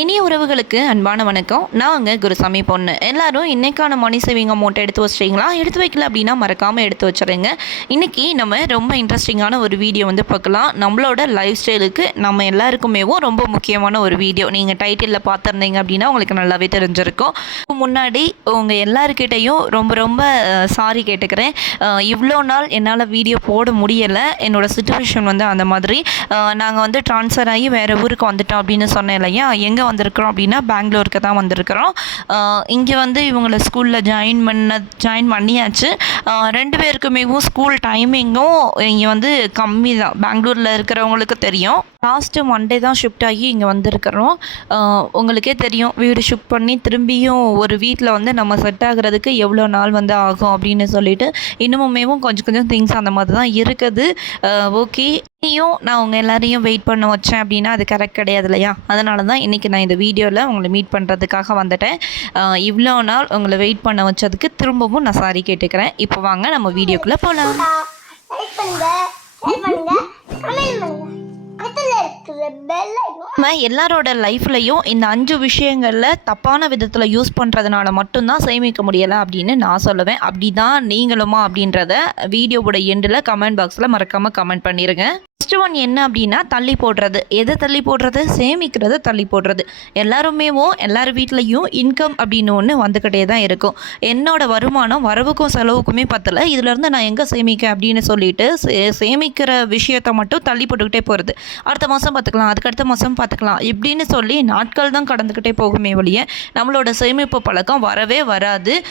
இனிய உறவுகளுக்கு அன்பான வணக்கம். நான் அங்கே குருசாமி பொண்ணு. எல்லாரும் இன்னைக்கான மணி சேவிங் அமௌண்ட் எடுத்து வச்சிட்டிங்களா? எடுத்து வைக்கல அப்படின்னா மறக்காமல் எடுத்து வச்சுருங்க இன்றைக்கி நம்ம ரொம்ப இன்ட்ரெஸ்டிங்கான ஒரு வீடியோ வந்து பார்க்கலாம். நம்மளோட லைஃப் ஸ்டைலுக்கு நம்ம எல்லாருக்குமேவும் ரொம்ப முக்கியமான ஒரு வீடியோ நீங்கள் டைட்டிலில் பார்த்துருந்தீங்க அப்படின்னா உங்களுக்கு நல்லாவே தெரிஞ்சிருக்கும். முன்னாடி உங்கள் எல்லாருக்கிட்டேயும் ரொம்ப ரொம்ப சாரி கேட்டுக்கிறேன். இவ்வளோ நாள் என்னால் வீடியோ போட முடியலை. என்னோட சுச்சுவேஷன் வந்து அந்த மாதிரி. நாங்கள் வந்து ட்ரான்ஸ்ஃபர் ஆகி வேறு ஊருக்கு வந்துட்டோம் அப்படின்னு சொன்னேன் இல்லையா? எங்கள் எங்கே வந்திருக்கிறோம் அப்படின்னா பெங்களூருக்கு தான் வந்திருக்கிறோம். இங்கே வந்து இவங்கள ஸ்கூலில் ஜாயின் பண்ண ஜாயின் பண்ணியாச்சு. ரெண்டு பேருக்குமேவும் ஸ்கூல் டைமிங்கும் இங்கே வந்து கம்மி தான் பெங்களூரில் இருக்கிறவங்களுக்கு தெரியும். லாஸ்ட்டு மண்டே தான் ஷிஃப்ட் ஆகி இங்கே வந்திருக்கிறோம். உங்களுக்கே தெரியும். வீடு ஷிஃப்ட் பண்ணி திரும்பியும் ஒரு வீட்டில் வந்து நம்ம செட் ஆகிறதுக்கு எவ்வளோ நாள் வந்து ஆகும் அப்படின்னு சொல்லிட்டு இன்னுமுமேவும் கொஞ்சம் கொஞ்சம் திங்ஸ் அந்த மாதிரி தான் இருக்குது ஓகே இனியும் நான் உங்கள் எல்லாரையும் வெயிட் பண்ண வச்சேன் அப்படின்னா அது கரெக்ட் கிடையாது இல்லையா? அதனால தான் இன்றைக்கி நான் இந்த வீடியோவில் உங்களை மீட் பண்ணுறதுக்காக வந்துட்டேன். இவ்வளோ நாள் உங்களை வெயிட் பண்ண வச்சதுக்கு திரும்பவும் நான் சாரி கேட்டுக்கிறேன். இப்போ வாங்க நம்ம வீடியோக்குள்ளே போகலாம் நம்ம எல்லாரோட லைஃப்லையும் இந்த அஞ்சு விஷயங்களில் தப்பான விதத்தில் யூஸ் பண்ணுறதுனால மட்டும்தான் சேமிக்க முடியலை அப்படின்னு நான் சொல்லுவேன். அப்படி தான் நீங்களுமா அப்படின்றத வீடியோவோட எண்டில் கமெண்ட் பாக்ஸில் மறக்காமல் கமெண்ட் பண்ணிடுங்க ஃபஸ்ட்டு ஒன் என்ன அப்படின்னா தள்ளி போடுறது. எதை தள்ளி போடுறது? சேமிக்கிறத தள்ளி போடுறது. எல்லாருமேவும் எல்லார் வீட்லேயும் இன்கம் அப்படின்னு ஒன்று வந்துக்கிட்டே தான் இருக்கும். என்னோட வருமானம் வரவுக்கும் செலவுக்குமே பத்தலை. இதுலேருந்து நான் எங்கே சேமிக்க அப்படின்னு சொல்லிட்டு சே- சேமிக்கிற விஷயத்தை மட்டும் தள்ளி போட்டுக்கிட்டே போகிறது அடுத்த மாதம் பார்த்துக்கலாம் அதுக்கடுத்த மாதம் பார்த்துக்கலாம் இப்படின்னு சொல்லி நாட்கள் தான் கடந்துக்கிட்டே போகுமே வழிய நம்மளோட சேமிப்பு பழக்கம் வரவே வராது.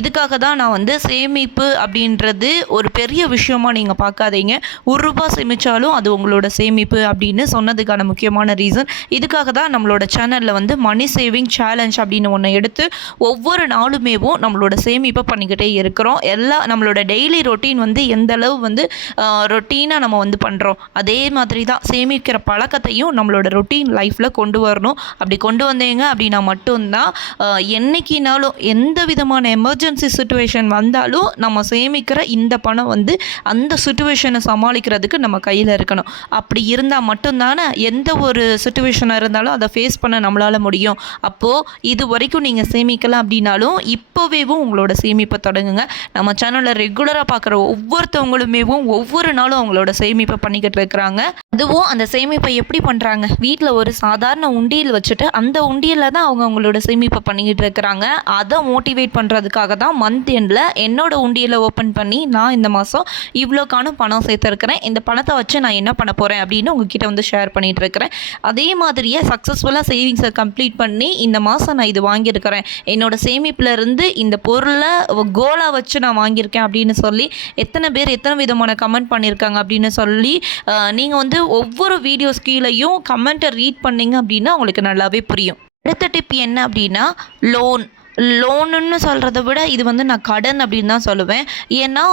இதுக்காக தான் நான் வந்து சேமிப்பு அப்படின்றது ஒரு பெரிய விஷயமா நீங்கள் பார்க்காதீங்க. ஒரு ரூபா வரும். அது உங்களோட சேமிப்பு அப்படின்னு சொன்னதுக்கான முக்கியமான ரீசன் இதுக்காக தான் நம்மளோட சேனலில் வந்து மணி சேவிங் சேலஞ்ச் அப்படின்னு ஒன்று எடுத்து ஒவ்வொரு நாளுமேவும் நம்மளோட சேமிப்பை பண்ணிக்கிட்டே இருக்கிறோம். எல்லா நம்மளோட டெய்லி ரொட்டீன் வந்து எந்த அளவு வந்து ரொட்டீனாக நம்ம வந்து பண்ணுறோம் அதே மாதிரி தான் சேமிக்கிற பழக்கத்தையும் நம்மளோட ரொட்டீன் லைஃப்பில் கொண்டு வரணும். அப்படி கொண்டு வந்தீங்க அப்படின்னா மட்டும்தான் என்றைக்கினாலும் என்னைக்கினாலும் எந்த விதமான எமர்ஜென்சி சுச்சுவேஷன் வந்தாலும் நம்ம சேமிக்கிற இந்த பணம் வந்து அந்த சுச்சுவேஷனை சமாளிக்கிறதுக்கு நம்ம கையில் இருக்கணும். அப்படி இருந்தால் மட்டும்தானே எந்த ஒரு சுச்சுவேஷனாக இருந்தாலும் அதை ஃபேஸ் பண்ண நம்மளால் முடியும். அப்போது இது வரைக்கும் நீங்கள் சேமிக்கலாம் அப்படின்னாலும் இப்போவேவும் உங்களோட சேமிப்பை தொடங்குங்க. நம்ம சேனலில் ரெகுலராக பார்க்குற ஒவ்வொருத்தவங்களுமேவும் ஒவ்வொரு நாளும் அவங்களோட சேமிப்பை பண்ணிக்கிட்டு இருக்கிறாங்க. அதுவும் அந்த சேமிப்பை எப்படி பண்ணுறாங்க வீட்டில் ஒரு சாதாரண உண்டியல் வச்சுட்டு அந்த உண்டியலில் தான் அவங்க அவங்களோட சேமிப்பை பண்ணிக்கிட்டு இருக்கிறாங்க. அதை மோட்டிவேட் பண்ணுறதுக்காக தான் மந்த் எண்டில் என்னோட உண்டியலை ஓப்பன் பண்ணி நான் இந்த மாதம் இவ்வளோக்கான பணம் சேர்த்துருக்கிறேன். இந்த பணத்தை வச்சு நான் என்ன பண்ண போகிறேன் அப்படின்னு உங்ககிட்ட வந்து ஷேர் பண்ணிட்டு இருக்கிறேன். அதே மாதிரியே சக்ஸஸ்ஃபுல்லாக சேவிங்ஸை கம்ப்ளீட் பண்ணி இந்த மாதம் நான் இது வாங்கியிருக்கிறேன். என்னோட சேமிப்புல இருந்து இந்த பொருளை கோலாக வச்சு நான் வாங்கியிருக்கேன் அப்படின்னு சொல்லி எத்தனை பேர் எத்தனை விதமான கமெண்ட் பண்ணியிருக்காங்க அப்படின்னு சொல்லி நீங்கள் வந்து ஒவ்வொரு வீடியோஸ் கீழேயும் கமெண்ட்டை ரீட் பண்ணிங்க அப்படின்னா உங்களுக்கு நல்லாவே புரியும். அடுத்த டிப் என்ன அப்படின்னா லோன் லோனுன்னு சொல்கிறத விட இது வந்து நான் கடன் அப்படின்னு தான் சொல்லுவேன். ஏன்னா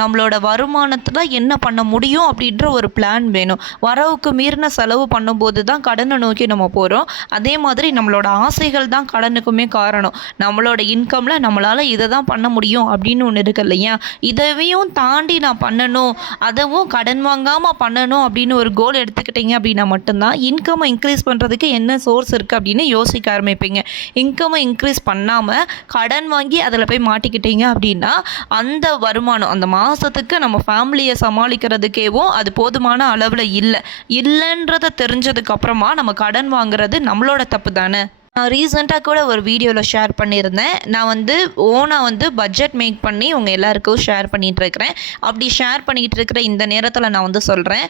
நம்மளோட வருமானத்தில் என்ன பண்ண முடியும் அப்படின்ற ஒரு பிளான் வேணும். வரவுக்கு மீறின செலவு பண்ணும்போது தான் கடனை நோக்கி நம்ம போகிறோம் அதே மாதிரி நம்மளோட ஆசைகள் தான் கடனுக்குமே காரணம். நம்மளோட இன்கமில் நம்மளால் இதை தான் பண்ண முடியும் அப்படின்னு ஒன்று இருக்கு இல்லையா? இதையும் தாண்டி நான் பண்ணணும் அதவும் கடன் வாங்காமல் பண்ணணும் அப்படின்னு ஒரு கோல் எடுத்துக்கிட்டீங்க அப்படின்னா மட்டும்தான் இன்கம்மை இன்க்ரீஸ் பண்ணுறதுக்கு என்ன சோர்ஸ் இருக்குது அப்படின்னு யோசிக்க ஆரம்பிப்பீங்க. இன்கம்மை இன்க்ரீஸ் பண்ணாமல் கடன் வாங்கி அதில் போய் மாட்டிக்கிட்டீங்க அப்படின்னா அந்த வருமானம் அந்த மாதத்துக்கு நம்ம ஃபேமிலியை சமாளிக்கிறதுக்கேவும் அது போதுமான அளவில் இல்லை. இல்லைன்றத தெரிஞ்சதுக்கப்புறமா நம்ம கடன் வாங்குறது நம்மளோட தப்பு தானே? நான் ரீசெண்டாக கூட ஒரு வீடியோவில் ஷேர் பண்ணியிருந்தேன். நான் வந்து ஓனாக வந்து பட்ஜெட் மேக் பண்ணி உங்கள் எல்லாருக்கும் ஷேர் பண்ணிகிட்டு இருக்கிறேன் அப்படி ஷேர் பண்ணிகிட்டு இருக்கிற இந்த நேரத்தில் நான் வந்து சொல்கிறேன்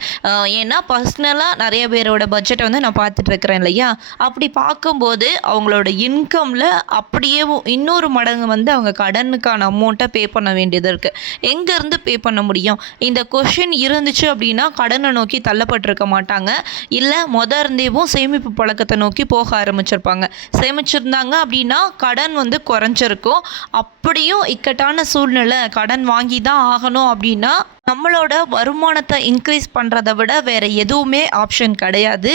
ஏன்னா பர்சனலாக நிறைய பேரோட பட்ஜெட்டை வந்து நான் பார்த்துட்டு இருக்கிறேன் இல்லையா? அப்படி பார்க்கும்போது அவங்களோட இன்கமில் அப்படியே இன்னொரு மடங்கு வந்து அவங்க கடனுக்கான அமௌண்ட்டை பே பண்ண வேண்டியது இருக்குது எங்கேருந்து பே பண்ண முடியும்? இந்த கொஷின் இருந்துச்சு அப்படின்னா கடனை நோக்கி தள்ளப்பட்டிருக்க மாட்டாங்க. இல்லை மொத இருந்தேவும் சேமிப்பு பழக்கத்தை நோக்கி போக ஆரம்பிச்சிருப்பாங்க. சேமிச்சிருந்தாங்க அப்படின்னா கடன் வந்து குறைஞ்சிருக்கும். அப்படியும் இக்கட்டான சூழ்நிலை கடன் வாங்கி தான் ஆகணும் அப்படின்னா நம்மளோட வருமானத்தை இன்க்ரீஸ் பண்ணுறதை விட வேறு எதுவுமே ஆப்ஷன் கிடையாது.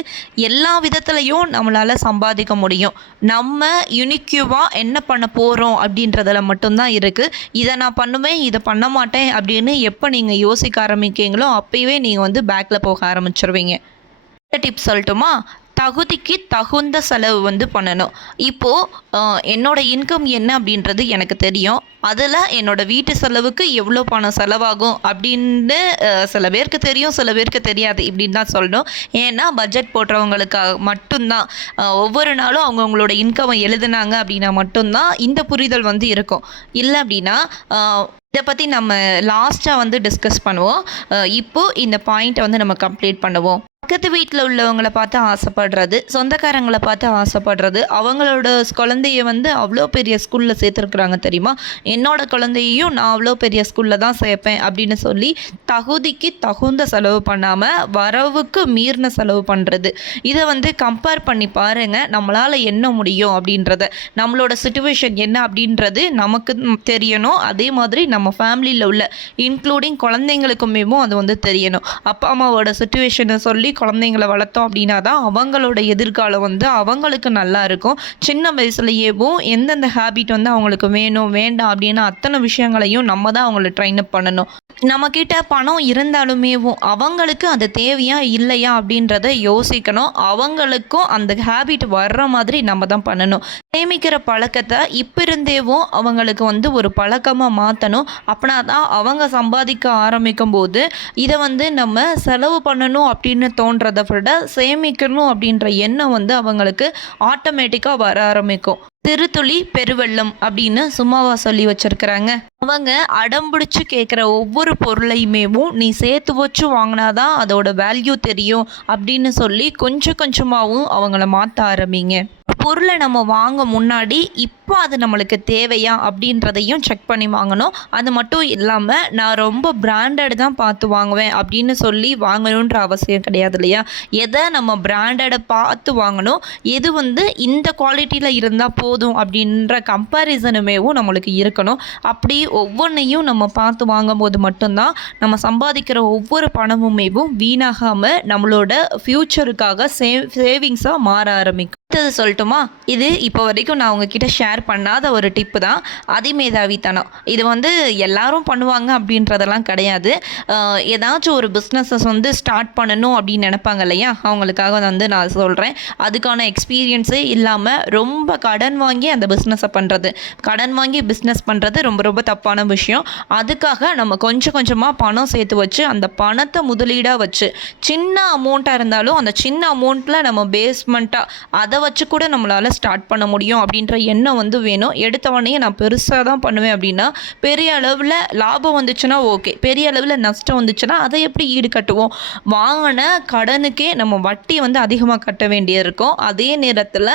எல்லா விதத்துலையும் நம்மளால் சம்பாதிக்க முடியும். நம்ம யுனிக்யூவாக என்ன பண்ண போகிறோம் அப்படின்றதில் மட்டும்தான் இருக்குது இதை நான் பண்ணுவேன் இதை பண்ண மாட்டேன் அப்படின்னு எப்போ நீங்கள் யோசிக்க ஆரம்பிக்கீங்களோ அப்போயே நீங்கள் வந்து பேக்கில் போக ஆரம்பிச்சிருவீங்க. டிப்ஸ் சொல்லட்டுமா? தகுதிக்கு தகுந்த செலவு வந்து பண்ணணும். இப்போது என்னோட இன்கம் என்ன அப்படின்றது எனக்கு தெரியும். அதில் என்னோட வீட்டு செலவுக்கு எவ்வளோ பணம் செலவாகும் அப்படின்னு சில பேருக்கு தெரியும் சில பேருக்கு தெரியாது இப்படின்னு தான் சொல்லணும். ஏன்னா பட்ஜெட் போடுறவங்களுக்காக மட்டும்தான். ஒவ்வொரு நாளும் அவங்கவுங்களோட இன்கமை எழுதுனாங்க அப்படின்னா மட்டும்தான் இந்த புரிதல் வந்து இருக்கும். இல்லை அப்படின்னா இதை பற்றி நம்ம லாஸ்ட்டாக வந்து டிஸ்கஸ் பண்ணுவோம். இப்போது இந்த பாயிண்ட்டை வந்து நம்ம கம்ப்ளீட் பண்ணுவோம். பக்கத்து வீட்டில் உள்ளவங்களை பார்த்து ஆசைப்படுறது சொந்தக்காரங்களை பார்த்து ஆசைப்படுறது அவங்களோட குழந்தைய வந்து அவ்வளோ பெரிய ஸ்கூலில் சேர்த்துருக்குறாங்க தெரியுமா? என்னோட குழந்தையையும் நான் அவ்வளோ பெரிய ஸ்கூலில் தான் சேர்ப்பேன் அப்படின்னு சொல்லி தகுதிக்கு தகுந்த செலவு பண்ணாமல் வரவுக்கு மீறின செலவு பண்ணுறது இதை வந்து கம்பேர் பண்ணி பாருங்கள் நம்மளால் என்ன முடியும் அப்படின்றத. நம்மளோட சுச்சுவேஷன் என்ன அப்படின்றது நமக்கு தெரியணும். அதே மாதிரி நம்ம ஃபேமிலியில் உள்ள இன்க்ளூடிங் குழந்தைங்களுக்குமேவும் அது வந்து தெரியணும். அப்பா அம்மாவோட சுச்சுவேஷனை சொல்லி குழந்தைங்கள வளர்த்தோம் அப்படின்னா தான் அவங்களோட எதிர்காலம் வந்து அவங்களுக்கு நல்லா இருக்கும். சின்ன வயசுலேயேவும் எந்தெந்த ஹேபிட் வந்து அவங்களுக்கு வேணும் வேண்டாம் அப்படின்னு அத்தனை விஷயங்களையும் நம்ம தான் அவங்கள ட்ரெயின் அப் பண்ணணும். நம்மக்கிட்ட பணம் இருந்தாலுமேவும் அவங்களுக்கு அது தேவையா இல்லையா அப்படின்றத யோசிக்கணும். அவங்களுக்கும் அந்த ஹேபிட் வர்ற மாதிரி நம்ம தான் பண்ணணும். சேமிக்கிற பழக்கத்தை இப்போ இருந்தேவும் அவங்களுக்கு வந்து ஒரு பழக்கமாக மாற்றணும் அப்படின்னா தான் அவங்க சம்பாதிக்க ஆரம்பிக்கும் போது இதை வந்து நம்ம செலவு பண்ணணும் அப்படின்னு தோன்றதை விட சேமிக்கணும் அப்படின்ற எண்ணம் வந்து அவங்களுக்கு ஆட்டோமேட்டிக்காக வர ஆரம்பிக்கும். திருத்துளி பெருவெள்ளம் அப்படின்னு சும்மாவா சொல்லி வச்சிருக்கிறாங்க. அவங்க அடம்பிடிச்சு கேட்குற ஒவ்வொரு பொருளையுமேவும் நீ சேர்த்து வச்சு வாங்கினாதான் அதோட வேல்யூ தெரியும் அப்படின்னு சொல்லி கொஞ்சம் கொஞ்சமாகவும் அவங்கள மாற்ற ஆரம்பிங்க. பொருளை நம்ம வாங்க முன்னாடி இப்போ அது நம்மளுக்கு தேவையா அப்படின்றதையும் செக் பண்ணி வாங்கணும். அது மட்டும் இல்லாமல் நான் ரொம்ப பிராண்டட் தான் பார்த்து வாங்குவேன் அப்படின்னு சொல்லி வாங்கணுன்ற அவசியம் கிடையாது இல்லையா? எதை நம்ம பிராண்டடை பார்த்து வாங்கணும்? எது வந்து இந்த குவாலிட்டியில் இருந்தால் போதும்? அப்படின்ற கம்பேரிசனுமேவும் நம்மளுக்கு இருக்கணும். அப்படி ஒவ்வொன்றையும் நம்ம பார்த்து வாங்கும்போது மட்டும்தான் நம்ம சம்பாதிக்கிற ஒவ்வொரு பணமுமேவும் வீணாகாமல் நம்மளோட ஃப்யூச்சருக்காக சேவ் சேவிங்ஸாக மாற ஆரம்பிக்கும். அடுத்தது சொல்லட்டுமா? இது இப்போ வரைக்கும் நான் உங்ககிட்ட ஷேர் பண்ணாத ஒரு டிப்பு தான். அதிமேதாவித்தனம். இது வந்து எல்லாரும் பண்ணுவாங்க அப்படின்றதெல்லாம் கிடையாது. ஏதாச்சும் ஒரு பிஸ்னஸஸ் வந்து ஸ்டார்ட் பண்ணணும் அப்படின்னு நினைப்பாங்க இல்லையா? அவங்களுக்காக வந்து நான் சொல்கிறேன் அதுக்கான எக்ஸ்பீரியன்ஸே இல்லாமல் ரொம்ப கடன் வாங்கி அந்த பிஸ்னஸை பண்ணுறது கடன் வாங்கி பிஸ்னஸ் பண்ணுறது ரொம்ப ரொம்ப தப்பான விஷயம். அதுக்காக நம்ம கொஞ்சம் கொஞ்சமாக பணம் சேர்த்து வச்சு அந்த பணத்தை முதலீடாக வச்சு சின்ன அமௌண்ட்டாக இருந்தாலும் அந்த சின்ன அமௌண்ட்டில் நம்ம பேஸ்மெண்ட்டாக அதை அதை வச்சு கூட நம்மளால் ஸ்டார்ட் பண்ண முடியும் அப்படின்ற எண்ணம் வந்து வேணும். எடுத்தவொடனே நான் பெருசாக தான் பண்ணுவேன் அப்படின்னா பெரிய அளவில் லாபம் வந்துச்சுன்னா ஓகே பெரிய அளவில் நஷ்டம் வந்துச்சுன்னா அதை எப்படி ஈடு கட்டுவோம் வாங்கின கடனுக்கே நம்ம வட்டி வந்து அதிகமாக கட்ட வேண்டியிருக்கும் அதே நேரத்தில்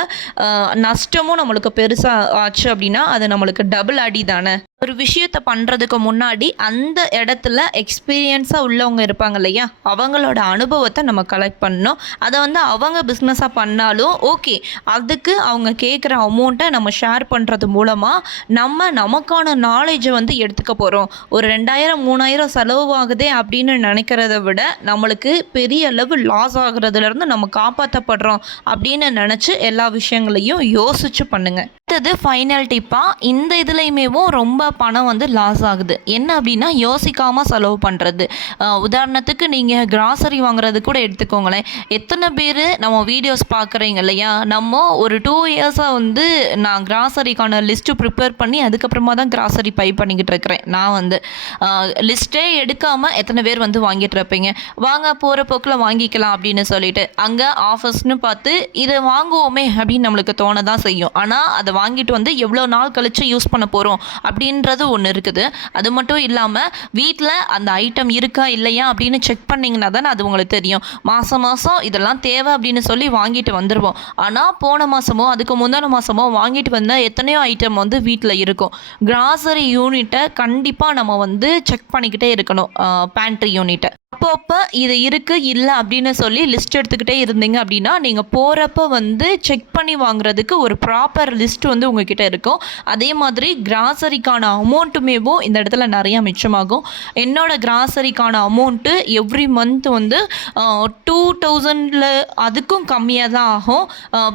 நஷ்டமும் நம்மளுக்கு பெருசாக ஆச்சு அப்படின்னா அது நம்மளுக்கு டபுள் அடி தானே ஒரு விஷயத்தை பண்ணுறதுக்கு முன்னாடி அந்த இடத்துல எக்ஸ்பீரியன்ஸாக உள்ளவங்க இருப்பாங்க இல்லையா? அவங்களோட அனுபவத்தை நம்ம கலெக்ட் பண்ணணும். அதை வந்து அவங்க பிஸ்னஸாக பண்ணாலும் ஓகே அதுக்கு அவங்க கேட்குற அமௌண்ட்டை நம்ம ஷேர் பண்ணுறது மூலமாக நம்ம நமக்கான நாலேஜை வந்து எடுத்துக்க போகிறோம் ஒரு ரெண்டாயிரம் மூணாயிரம் செலவாகுதே அப்படின்னு நினைக்கிறத விட நம்மளுக்கு பெரிய அளவு லாஸ் ஆகுறதுலேருந்து நம்ம காப்பாற்றப்படுறோம் அப்படின்னு நினச்சி எல்லா விஷயங்களையும் யோசிச்சு பண்ணுங்கள் அடுத்தது ஃபைனல் டிப்பாக இந்த இதுலையுமேவும் ரொம்ப பணம் வந்து லாஸ் ஆகுது. என்ன அப்படின்னா யோசிக்காமல் செலவு பண்ணுறது உதாரணத்துக்கு நீங்கள் கிராசரி வாங்குறது கூட எடுத்துக்கோங்களேன். எத்தனை பேர் நம்ம வீடியோஸ் பார்க்குறீங்க இல்லையா? நம்ம ஒரு டூ இயர்ஸாக வந்து நான் கிராசரிக்கான லிஸ்ட்டு ப்ரிப்பேர் பண்ணி அதுக்கப்புறமா தான் கிராசரி பை பண்ணிக்கிட்டு இருக்கிறேன். நான் வந்து லிஸ்ட்டே எடுக்காமல் எத்தனை பேர் வந்து வாங்கிட்டு இருப்பீங்க? வாங்க போகிற போக்கில் வாங்கிக்கலாம் அப்படின்னு சொல்லிட்டு அங்கே ஆஃபர்ஸ்னு பார்த்து இதை வாங்குவோமே அப்படின்னு நம்மளுக்கு தோண தான் செய்யும். ஆனால் அதை வாங்கிட்டு வந்து எவ்வளோ நாள் கழித்து யூஸ் பண்ண போகிறோம் அப்படின்றது ஒன்று இருக்குது. அது மட்டும் இல்லாமல் வீட்டில் அந்த ஐட்டம் இருக்கா இல்லையா அப்படின்னு செக் பண்ணிங்கன்னா தானே அது உங்களுக்கு தெரியும். மாதம் மாதம் இதெல்லாம் தேவை அப்படின்னு சொல்லி வாங்கிட்டு வந்துடுவோம் ஆனால் போன மாதமோ அதுக்கு முந்தின மாதமோ வாங்கிட்டு வந்த எத்தனையோ ஐட்டம் வந்து வீட்டில் இருக்கும். கிராசரி யூனிட்டை கண்டிப்பாக நம்ம வந்து செக் பண்ணிக்கிட்டே இருக்கணும். பேண்ட்ரி யூனிட்டை அப்பப்போ இது இருக்குது இல்லை அப்படின்னு சொல்லி லிஸ்ட் எடுத்துக்கிட்டே இருந்தீங்க அப்படின்னா நீங்கள் போகிறப்ப வந்து செக் பண்ணி வாங்குறதுக்கு ஒரு ப்ராப்பர் லிஸ்ட் வந்து உங்ககிட்ட இருக்கும். அதே மாதிரி கிராசரிக்கான அமௌண்ட்டுமேவும் இந்த இடத்துல நிறையா மிச்சமாகும். என்னோட கிராசரிக்கான அமௌண்ட்டு எவ்ரி மந்த் வந்து டூ தௌசண்டில் அதுக்கும் கம்மியாக தான் ஆகும்.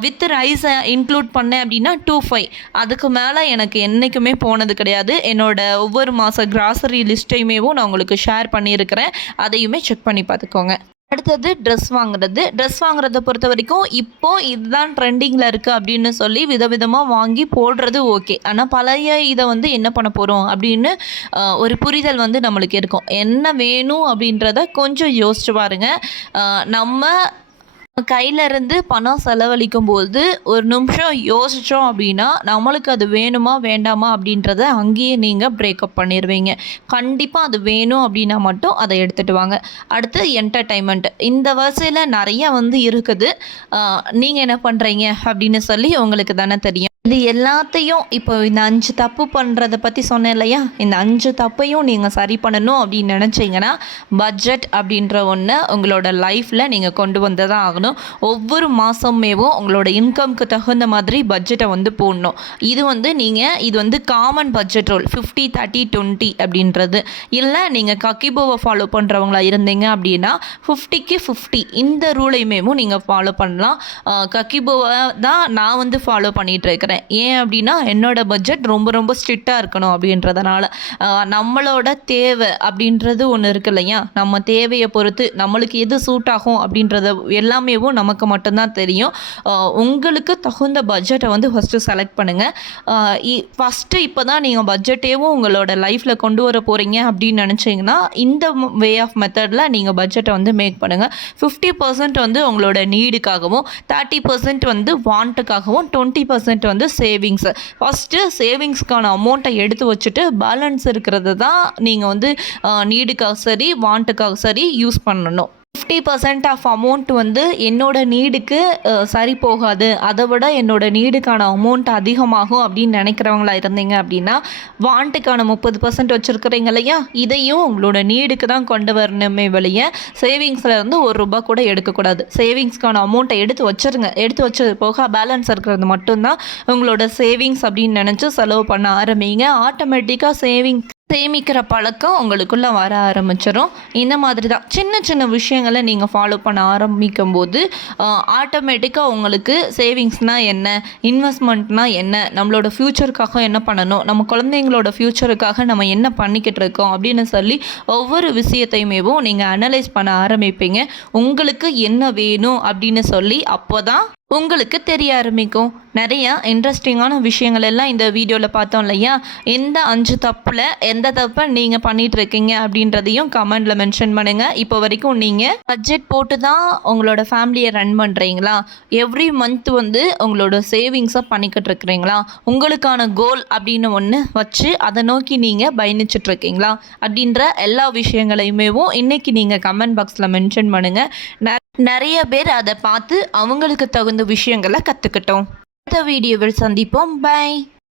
வித் ரைஸை இன்க்ளூட் பண்ணேன் அப்படின்னா டூ ஃபைவ் அதுக்கு மேலே எனக்கு என்றைக்குமே போனது கிடையாது. என்னோட ஒவ்வொரு மாத கிராசரி லிஸ்ட்டையுமேவும் நான் உங்களுக்கு ஷேர் பண்ணியிருக்கிறேன். அதையுமே செக் பண்ணி பார்த்துக்கோங்க. அடுத்தது ட்ரெஸ் வாங்குறது. ட்ரெஸ் வாங்குறத பொறுத்த வரைக்கும் இப்போ இதுதான் ட்ரெண்டிங்கில் இருக்குது அப்படின்னு சொல்லி விதவிதமாக வாங்கி போடுறது ஓகே ஆனால் பழைய இதை வந்து என்ன பண்ண போகிறோம் அப்படின்னு ஒரு புரிதல் வந்து நம்மளுக்கு இருக்கும். என்ன வேணும் அப்படின்றத கொஞ்சம் யோசிச்சு பாருங்கள் நம்ம கையில இருந்து பணம் செலவழிக்கும் போது ஒரு நிமிஷம் யோசித்தோம் அப்படின்னா நம்மளுக்கு அது வேணுமா வேண்டாமா அப்படின்றத அங்கேயே நீங்கள் பிரேக்கப் பண்ணிடுவீங்க கண்டிப்பாக அது வேணும் அப்படின்னா மட்டும் அதை எடுத்துகிட்டு வாங்க. அடுத்து என்டர்டைன்மெண்ட் இந்த வரிசையில் நிறைய வந்து இருக்குது. நீங்கள் என்ன பண்ணுறீங்க அப்படின்னு சொல்லி உங்களுக்கு தானே தெரியும். இது எல்லாத்தையும் இப்போ இந்த அஞ்சு தப்பு பண்ணுறத பற்றி சொன்னேன் இல்லையா? இந்த அஞ்சு தப்பையும் நீங்கள் சரி பண்ணணும் அப்படின்னு நினச்சிங்கன்னா பட்ஜெட் அப்படின்ற ஒன்று உங்களோட லைஃப்பில் நீங்கள் கொண்டு வந்து தான் ஆகணும். ஒவ்வொரு மாதமேவும் உங்களோட இன்கம்க்கு தகுந்த மாதிரி பட்ஜெட்டை வந்து போடணும். இது வந்து நீங்கள் இது வந்து common budget rule fifty thirty twenty அப்படின்றது. இல்லை நீங்கள் கக்கிபோவை ஃபாலோ பண்ணுறவங்களா இருந்தீங்க அப்படின்னா ஃபிஃப்டிக்கு ஃபிஃப்டி இந்த ரூலையுமேவும் நீங்கள் ஃபாலோ பண்ணலாம். கக்கிபோவை தான் நான் வந்து ஃபாலோ பண்ணிகிட்டு கேட்குறேன் ஏன் அப்படின்னா என்னோட பட்ஜெட் ரொம்ப ரொம்ப ஸ்ட்ரிக்டாக இருக்கணும் அப்படின்றதுனால நம்மளோட தேவை அப்படின்றது ஒன்று இருக்கு இல்லையா? நம்ம தேவையை பொறுத்து நம்மளுக்கு எது சூட் ஆகும் அப்படின்றத எல்லாமேவும் நமக்கு மட்டும்தான் தெரியும். உங்களுக்கு தகுந்த பட்ஜெட்டை வந்து ஃபஸ்ட்டு செலக்ட் பண்ணுங்கள் ஃபஸ்ட்டு இப்போ தான் நீங்கள் பட்ஜெட்டேவும் உங்களோட லைஃப்பில் கொண்டு வர போகிறீங்க அப்படின்னு நினச்சிங்கன்னா இந்த வே ஆஃப் மெத்தடில் நீங்கள் பட்ஜெட்டை வந்து மேக் பண்ணுங்கள் ஃபிஃப்டி பர்சன்ட் வந்து உங்களோட நீடுக்காகவும் தேர்ட்டி பர்சன்ட் வந்து வாண்ட்டுக்காகவும் டுவெண்ட்டி பர்சன்ட் வந்து சேவிங்ஸு ஃபஸ்ட்டு சேவிங்ஸ்க்கான அமௌண்ட்டை எடுத்து வச்சுட்டு பேலன்ஸ் இருக்கிறது தான் நீங்கள் வந்து நீடுக்காக சரி வாண்ட்டுக்காக சரி யூஸ் பண்ணணும். ஃபிஃப்டி பர்சன்ட் ஆஃப் அமௌண்ட் வந்து என்னோட நீடுக்கு சரி போகாது. அதை விட என்னோட நீடுக்கான அமௌண்ட் அதிகமாகும் அப்படின்னு நினைக்கிறவங்களா இருந்தீங்க அப்படின்னா வாண்ட்டுக்கான முப்பது பர்சன்ட் வச்சுருக்கிறீங்க இல்லையா? இதையும் உங்களோட நீடுக்கு தான் கொண்டு வரணுமே வெளியே சேவிங்ஸில் இருந்து ஒரு ரூபா கூட எடுக்கக்கூடாது. சேவிங்ஸ்க்கான அமௌண்ட்டை எடுத்து வச்சிருங்க. எடுத்து வச்சது போக பேலன்ஸ் இருக்கிறது மட்டும்தான் உங்களோட சேவிங்ஸ் அப்படின்னு நினச்சி செலவு பண்ண ஆரம்பிங்க. ஆட்டோமேட்டிக்காக சேவிங்ஸ் சேமிக்கிற பழக்கம் உங்களுக்குள்ளே வர ஆரம்பிச்சிடும் இந்த மாதிரி தான் சின்ன சின்ன விஷயங்களை நீங்கள் ஃபாலோ பண்ண ஆரம்பிக்கும் போது ஆட்டோமேட்டிக்காக உங்களுக்கு சேவிங்ஸ்னால் என்ன? இன்வெஸ்ட்மெண்ட்னால் என்ன? நம்மளோட ஃப்யூச்சருக்காக என்ன பண்ணணும்? நம்ம குழந்தைங்களோட ஃப்யூச்சருக்காக நம்ம என்ன பண்ணிக்கிட்டு இருக்கோம்? அப்படின்னு சொல்லி ஒவ்வொரு விஷயத்தையுமேவும் நீங்கள் அனலைஸ் பண்ண ஆரம்பிப்பீங்க. உங்களுக்கு என்ன வேணும் அப்படின்னு சொல்லி அப்போ தான் உங்களுக்கு தெரிய ஆரம்பிக்கும். நிறையா இன்ட்ரெஸ்டிங்கான விஷயங்கள் எல்லாம் இந்த வீடியோவில் பார்த்தோம் இல்லையா? எந்த அஞ்சு தப்பில் எந்த தப்பை நீங்கள் பண்ணிகிட்ருக்கீங்க அப்படின்றதையும் கமெண்டில் மென்ஷன் பண்ணுங்கள் இப்போ வரைக்கும் நீங்கள் பட்ஜெட் போட்டு தான் உங்களோட ஃபேமிலியை ரன் பண்ணுறீங்களா எவ்ரி மந்த் வந்து உங்களோட சேவிங்ஸை பண்ணிக்கிட்டு இருக்கிறீங்களா உங்களுக்கான கோல் அப்படின்னு ஒன்று வச்சு அதை நோக்கி நீங்கள் பயணிச்சிட்ருக்கீங்களா அப்படின்ற எல்லா விஷயங்களையுமேவும் இன்றைக்கி நீங்கள் கமெண்ட் பாக்ஸில் மென்ஷன் பண்ணுங்கள் நெ- நிறைய பேர் அதை பார்த்து அவங்களுக்கு தகுந்த விஷயங்களை கற்றுக்கிட்டோம் அடுத்த வீடியோவில் சந்திப்போம். பை